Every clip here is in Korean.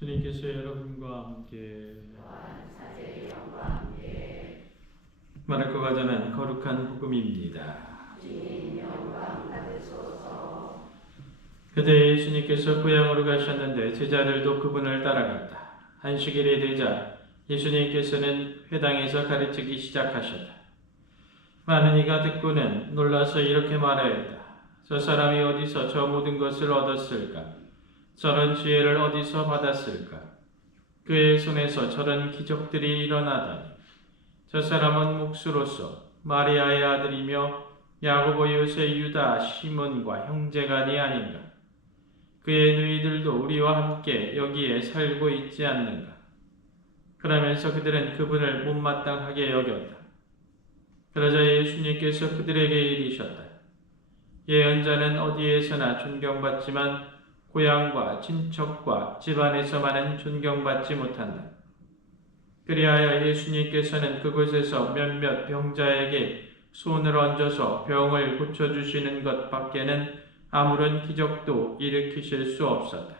주님께서 여러분과 함께 마르코가 전한 거룩한 복음입니다. 그때 예수님께서 고향으로 가셨는데 제자들도 그분을 따라갔다. 한식일이 되자 예수님께서는 회당에서 가르치기 시작하셨다. 많은 이가 듣고는 놀라서 이렇게 말하였다. 저 사람이 어디서 저 모든 것을 얻었을까? 저런 지혜를 어디서 받았을까? 그의 손에서 저런 기적들이 일어나다니. 저 사람은 몫으로서 마리아의 아들이며 야고보 요새 유다 시몬과 형제간이 아닌가? 그의 누이들도 우리와 함께 여기에 살고 있지 않는가? 그러면서 그들은 그분을 못마땅하게 여겼다. 그러자 예수님께서 그들에게 이르셨다. 예언자는 어디에서나 존경받지만 고향과 친척과 집안에서만은 존경받지 못한다. 그리하여 예수님께서는 그곳에서 몇몇 병자에게 손을 얹어서 병을 고쳐주시는 것 밖에는 아무런 기적도 일으키실 수 없었다.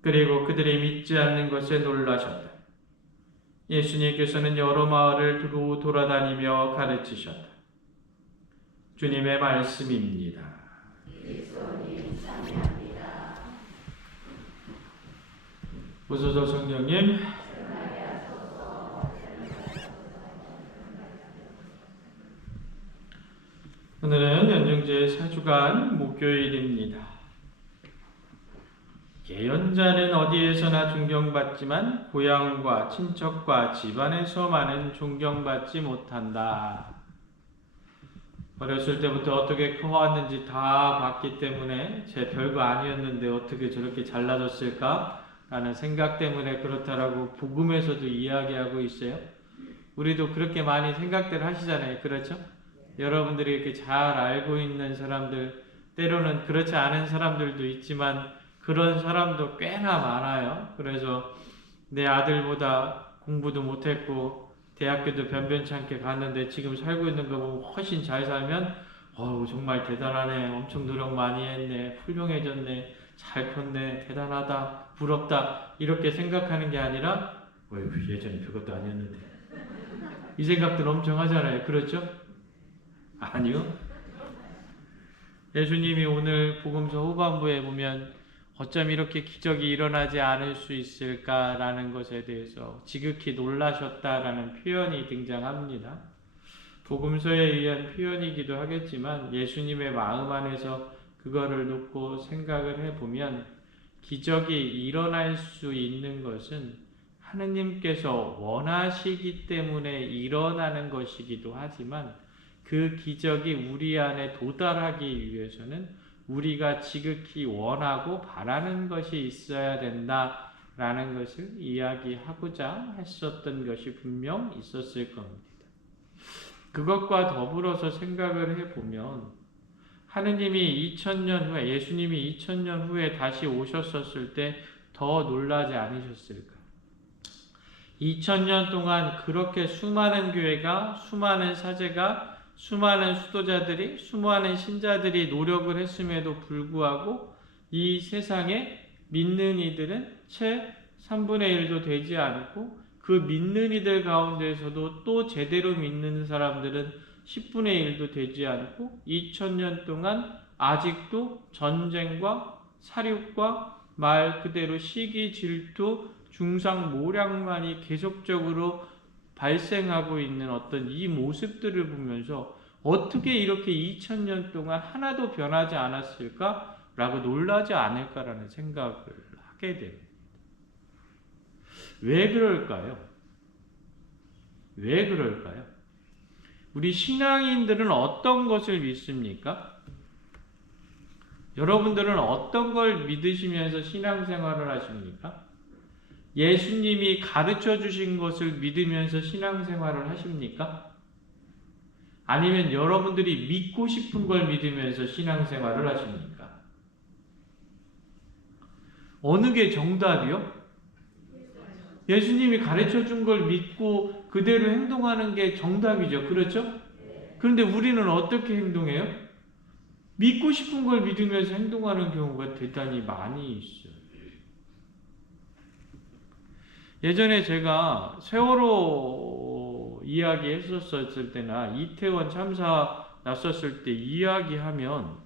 그리고 그들이 믿지 않는 것에 놀라셨다. 예수님께서는 여러 마을을 두루 돌아다니며 가르치셨다. 주님의 말씀입니다. 부소서 성령님 오늘은 연정제 4주간 목요일입니다. 예언자는 어디에서나 존경받지만 고향과 친척과 집안에서만은 존경받지 못한다. 어렸을 때부터 어떻게 커왔는지 다 봤기 때문에 제 별거 아니었는데 어떻게 저렇게 잘나졌을까? 라는 생각 때문에 그렇다라고 복음에서도 이야기하고 있어요. 우리도 그렇게 많이 생각들 하시잖아요. 그렇죠? 여러분들이 이렇게 잘 알고 있는 사람들, 때로는 그렇지 않은 사람들도 있지만 그런 사람도 꽤나 많아요. 그래서 내 아들보다 공부도 못했고 대학교도 변변찮게 갔는데 지금 살고 있는 거 보면 훨씬 잘 살면 어우 정말 대단하네 엄청 노력 많이 했네 훌륭해졌네 잘 컸네 대단하다 부럽다 이렇게 생각하는 게 아니라 어휴 예전에 그것도 아니었는데 이 생각들 엄청 하잖아요 그렇죠? 아니요 예수님이 오늘 복음서 후반부에 보면 어쩜 이렇게 기적이 일어나지 않을 수 있을까라는 것에 대해서 지극히 놀라셨다라는 표현이 등장합니다. 복음서에 의한 표현이기도 하겠지만 예수님의 마음 안에서 그거를 놓고 생각을 해보면 기적이 일어날 수 있는 것은 하느님께서 원하시기 때문에 일어나는 것이기도 하지만 그 기적이 우리 안에 도달하기 위해서는 우리가 지극히 원하고 바라는 것이 있어야 된다라는 것을 이야기하고자 했었던 것이 분명 있었을 겁니다. 그것과 더불어서 생각을 해보면 하느님이 2000년 후에 예수님이 2000년 후에 다시 오셨었을 때 더 놀라지 않으셨을까? 2000년 동안 그렇게 수많은 교회가 수많은 사제가 수많은 수도자들이 수많은 신자들이 노력을 했음에도 불구하고 이 세상에 믿는 이들은 채 3분의 1도 되지 않고 그 믿는 이들 가운데서도 또 제대로 믿는 사람들은 10분의 1도 되지 않고 2000년 동안 아직도 전쟁과 사륙과 말 그대로 시기 질투 중상 모략만이 계속적으로 발생하고 있는 어떤 이 모습들을 보면서 어떻게 이렇게 2000년 동안 하나도 변하지 않았을까 라고 놀라지 않을까라는 생각을 하게 됩니다. 왜 그럴까요? 왜 그럴까요? 우리 신앙인들은 어떤 것을 믿습니까? 여러분들은 어떤 걸 믿으시면서 신앙생활을 하십니까? 예수님이 가르쳐 주신 것을 믿으면서 신앙생활을 하십니까? 아니면 여러분들이 믿고 싶은 걸 믿으면서 신앙생활을 하십니까? 어느 게 정답이요? 예수님이 가르쳐 준 걸 믿고 그대로 행동하는 게 정답이죠. 그렇죠? 그런데 우리는 어떻게 행동해요? 믿고 싶은 걸 믿으면서 행동하는 경우가 대단히 많이 있어요. 예전에 제가 세월호 이야기 했었을 때나 이태원 참사 났었을 때 이야기하면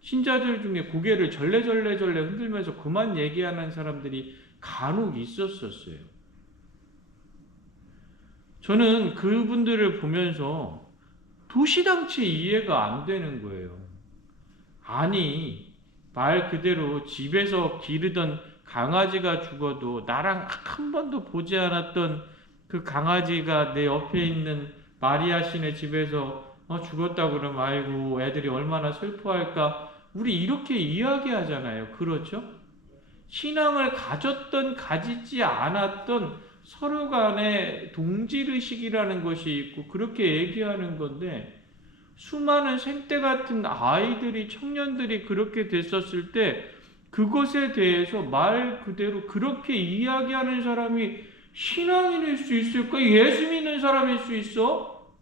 신자들 중에 고개를 절레절레절레 흔들면서 그만 얘기하는 사람들이 간혹 있었었어요. 저는 그분들을 보면서 도시당체 이해가 안 되는 거예요. 아니, 말 그대로 집에서 기르던 강아지가 죽어도 나랑 한 번도 보지 않았던 그 강아지가 내 옆에 있는 마리아 씨네 집에서 어, 죽었다 그러면 아이고 애들이 얼마나 슬퍼할까 우리 이렇게 이야기하잖아요. 그렇죠? 신앙을 가졌던 가지지 않았던 서로 간의 동질의식이라는 것이 있고 그렇게 얘기하는 건데 수많은 생때 같은 아이들이 청년들이 그렇게 됐었을 때 그것에 대해서 말 그대로 그렇게 이야기하는 사람이 신앙인일 수 있을까? 예수 믿는 사람일 수 있어?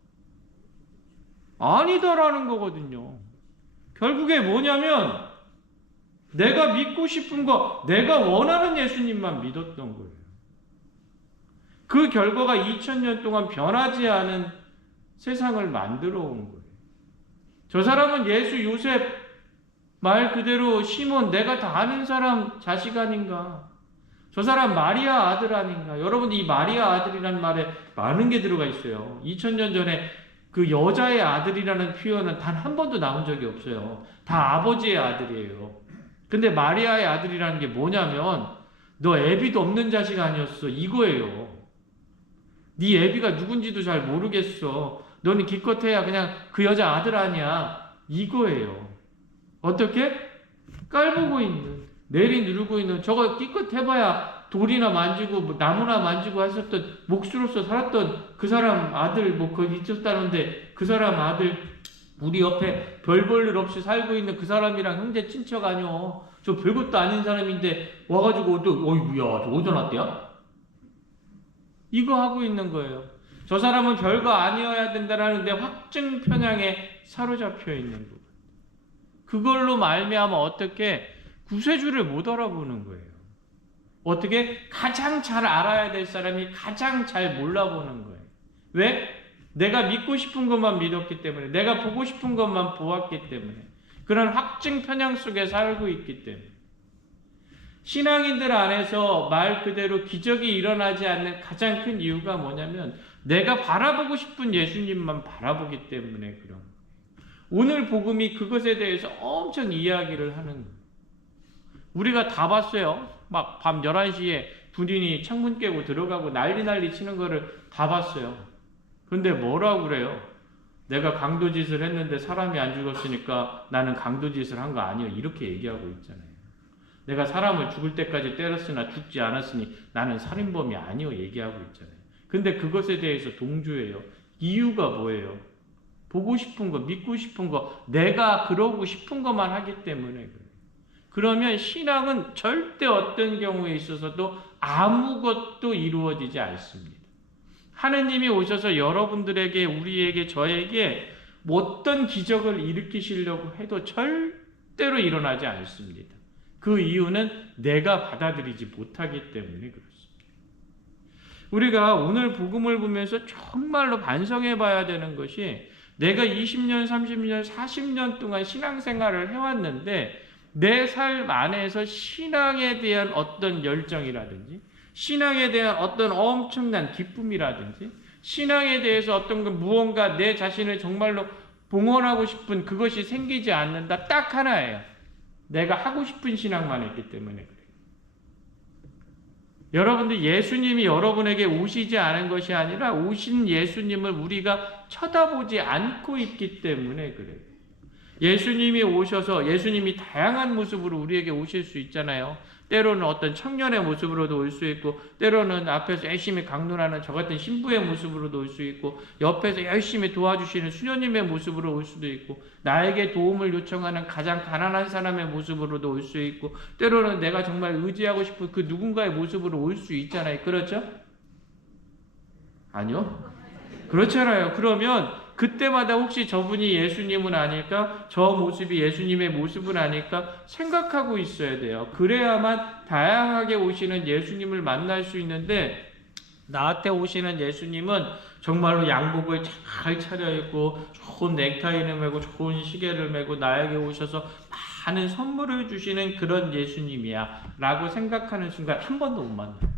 아니다라는 거거든요. 결국에 뭐냐면 내가 믿고 싶은 거, 내가 원하는 예수님만 믿었던 거예요. 그 결과가 2000년 동안 변하지 않은 세상을 만들어 온 거예요. 저 사람은 예수, 요셉, 말 그대로 시몬, 내가 다 아는 사람 자식 아닌가? 저 사람 마리아 아들 아닌가? 여러분, 이 마리아 아들이라는 말에 많은 게 들어가 있어요. 2000년 전에 그 여자의 아들이라는 표현은 단 한 번도 나온 적이 없어요. 다 아버지의 아들이에요. 근데 마리아의 아들이라는 게 뭐냐면, 너 애비도 없는 자식 아니었어. 이거예요. 네 애비가 누군지도 잘 모르겠어. 너는 기껏해야 그냥 그 여자 아들 아니야. 이거예요. 어떻게? 깔보고 있는, 내리 누르고 있는, 저거 기껏 해봐야 돌이나 만지고 뭐 나무나 만지고 하셨던 목수로서 살았던 그 사람 아들 뭐 거기 있었다는데 그 사람 아들 우리 옆에 별 볼 일 없이 살고 있는 그 사람이랑 형제 친척 아니요. 저 별것도 아닌 사람인데 와가지고 또 어이구야 저 어디서 났대야? 이거 하고 있는 거예요. 저 사람은 별거 아니어야 된다라는데 확증 편향에 사로잡혀 있는 거. 그걸로 말미암아 어떻게 구세주를 못 알아보는 거예요. 어떻게 가장 잘 알아야 될 사람이 가장 잘 몰라보는 거예요. 왜? 내가 믿고 싶은 것만 믿었기 때문에, 내가 보고 싶은 것만 보았기 때문에, 그런 확증 편향 속에 살고 있기 때문에. 신앙인들 안에서 말 그대로 기적이 일어나지 않는 가장 큰 이유가 뭐냐면, 내가 바라보고 싶은 예수님만 바라보기 때문에 그런. 오늘 복음이 그것에 대해서 엄청 이야기를 하는. 우리가 다 봤어요. 막 밤 11시에 군인이 창문 깨고 들어가고 난리 난리 치는 거를 다 봤어요. 근데 뭐라고 그래요? 내가 강도짓을 했는데 사람이 안 죽었으니까 나는 강도짓을 한 거 아니야. 이렇게 얘기하고 있잖아요. 내가 사람을 죽을 때까지 때렸으나 죽지 않았으니 나는 살인범이 아니요. 얘기하고 있잖아요. 근데 그것에 대해서 동조해요. 이유가 뭐예요? 보고 싶은 거, 믿고 싶은 거, 내가 그러고 싶은 것만 하기 때문에 그래요. 그러면 신앙은 절대 어떤 경우에 있어서도 아무것도 이루어지지 않습니다. 하느님이 오셔서 여러분들에게, 우리에게, 저에게 어떤 기적을 일으키시려고 해도 절대로 일어나지 않습니다. 그 이유는 내가 받아들이지 못하기 때문에 그렇습니다. 우리가 오늘 복음을 보면서 정말로 반성해 봐야 되는 것이 내가 20년, 30년, 40년 동안 신앙생활을 해왔는데 내 삶 안에서 신앙에 대한 어떤 열정이라든지 신앙에 대한 어떤 엄청난 기쁨이라든지 신앙에 대해서 어떤 그 무언가 내 자신을 정말로 봉헌하고 싶은 그것이 생기지 않는다. 딱 하나예요. 내가 하고 싶은 신앙만 했기 때문에 그래요. 여러분들 예수님이 여러분에게 오시지 않은 것이 아니라 오신 예수님을 우리가 쳐다보지 않고 있기 때문에 그래요. 예수님이 오셔서 예수님이 다양한 모습으로 우리에게 오실 수 있잖아요. 때로는 어떤 청년의 모습으로도 올 수 있고, 때로는 앞에서 열심히 강론하는 저 같은 신부의 모습으로도 올 수 있고, 옆에서 열심히 도와주시는 수녀님의 모습으로 올 수도 있고, 나에게 도움을 요청하는 가장 가난한 사람의 모습으로도 올 수 있고, 때로는 내가 정말 의지하고 싶은 그 누군가의 모습으로 올 수 있잖아요. 그렇죠? 아니요? 그렇잖아요. 그러면 그때마다 혹시 저분이 예수님은 아닐까? 저 모습이 예수님의 모습은 아닐까? 생각하고 있어야 돼요. 그래야만 다양하게 오시는 예수님을 만날 수 있는데 나한테 오시는 예수님은 정말로 양복을 잘 차려입고 좋은 넥타이를 메고 좋은 시계를 메고 나에게 오셔서 많은 선물을 주시는 그런 예수님이야 라고 생각하는 순간 한 번도 못 만나요.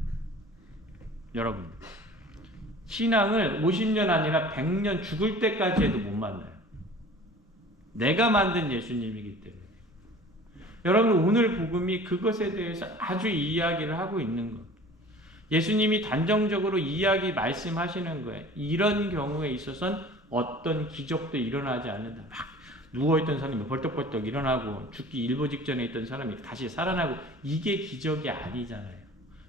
여러분 신앙을 50년 아니라 100년 죽을 때까지 해도 못 만나요. 내가 만든 예수님이기 때문에. 여러분 오늘 복음이 그것에 대해서 아주 이야기를 하고 있는 것. 예수님이 단정적으로 이야기 말씀하시는 거예요. 이런 경우에 있어서는 어떤 기적도 일어나지 않는다. 막 누워있던 사람이 벌떡벌떡 일어나고 죽기 일보 직전에 있던 사람이 다시 살아나고 이게 기적이 아니잖아요.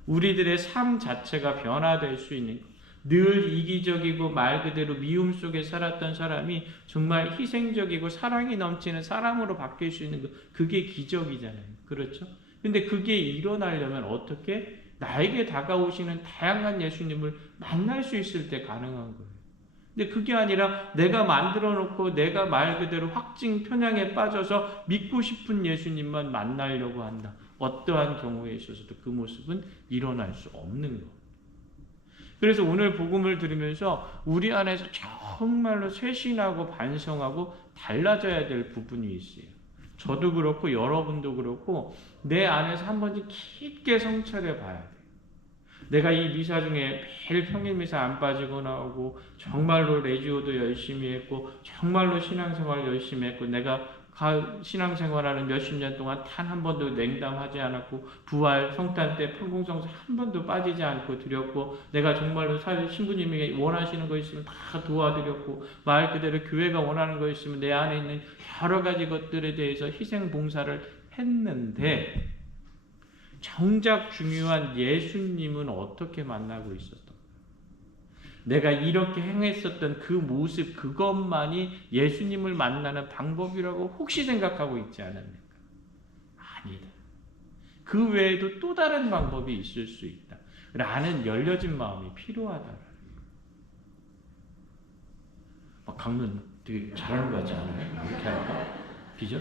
우리들의 삶 자체가 변화될 수 있는 것. 늘 이기적이고 말 그대로 미움 속에 살았던 사람이 정말 희생적이고 사랑이 넘치는 사람으로 바뀔 수 있는 것. 그게 기적이잖아요. 그렇죠? 근데 그게 일어나려면 어떻게 나에게 다가오시는 다양한 예수님을 만날 수 있을 때 가능한 거예요. 근데 그게 아니라 내가 만들어 놓고 내가 말 그대로 확증 편향에 빠져서 믿고 싶은 예수님만 만나려고 한다. 어떠한 경우에 있어서도 그 모습은 일어날 수 없는 것. 그래서 오늘 복음을 들으면서 우리 안에서 정말로 쇄신하고 반성하고 달라져야 될 부분이 있어요. 저도 그렇고 여러분도 그렇고 내 안에서 한 번씩 깊게 성찰해 봐야 돼요. 내가 이 미사 중에 매일 평일 미사 안 빠지고 나오고 정말로 레지오도 열심히 했고 정말로 신앙생활 열심히 했고 내가 신앙생활하는 몇십 년 동안 단 한 번도 냉담하지 않았고 부활 성탄 때 평공성사 한 번도 빠지지 않고 드렸고 내가 정말로 사실 신부님이 원하시는 거 있으면 다 도와드렸고 말 그대로 교회가 원하는 거 있으면 내 안에 있는 여러 가지 것들에 대해서 희생 봉사를 했는데 정작 중요한 예수님은 어떻게 만나고 있었던 내가 이렇게 행했었던 그 모습 그것만이 예수님을 만나는 방법이라고 혹시 생각하고 있지 않습니까? 아니다. 그 외에도 또 다른 방법이 있을 수 있다. 라는 열려진 마음이 필요하다. 막 강론 되게 잘하는 것 같지 않아요? 이렇게 하니까. 그죠?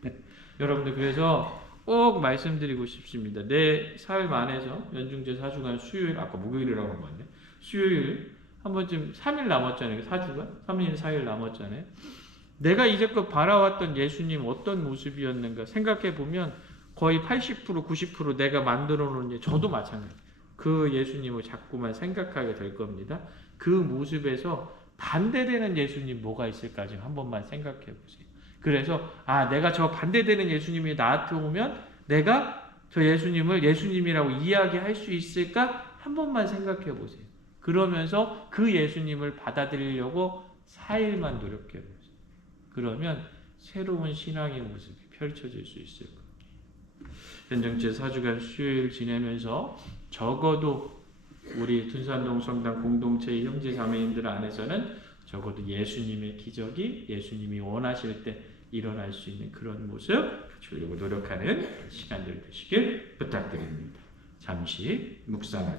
네. 여러분들 그래서 꼭 말씀드리고 싶습니다. 내 삶 안에서 연중제 4주간 수요일 아까 목요일이라고 한 건데 수요일 한 번쯤 3일 남았잖아요. 4주간 3일 4일 남았잖아요. 내가 이제껏 바라왔던 예수님 어떤 모습이었는가 생각해 보면 거의 80% 90% 내가 만들어 놓은 저도 마찬가지. 그 예수님을 자꾸만 생각하게 될 겁니다. 그 모습에서 반대되는 예수님 뭐가 있을까 지금 한 번만 생각해 보세요. 그래서 아 내가 저 반대되는 예수님이 나한테 오면 내가 저 예수님을 예수님이라고 이야기할 수 있을까 한 번만 생각해 보세요. 그러면서 그 예수님을 받아들이려고 4일만 노력해 보세요. 그러면 새로운 신앙의 모습이 펼쳐질 수 있을 겁니다. 현정제 4주간 수요일 지내면서 적어도 우리 둔산동 성당 공동체의 형제 자매인들 안에서는 적어도 예수님의 기적이 예수님이 원하실 때 일어날 수 있는 그런 모습 주려고 노력하는 시간들 되시길 부탁드립니다. 잠시 묵상하겠습니다.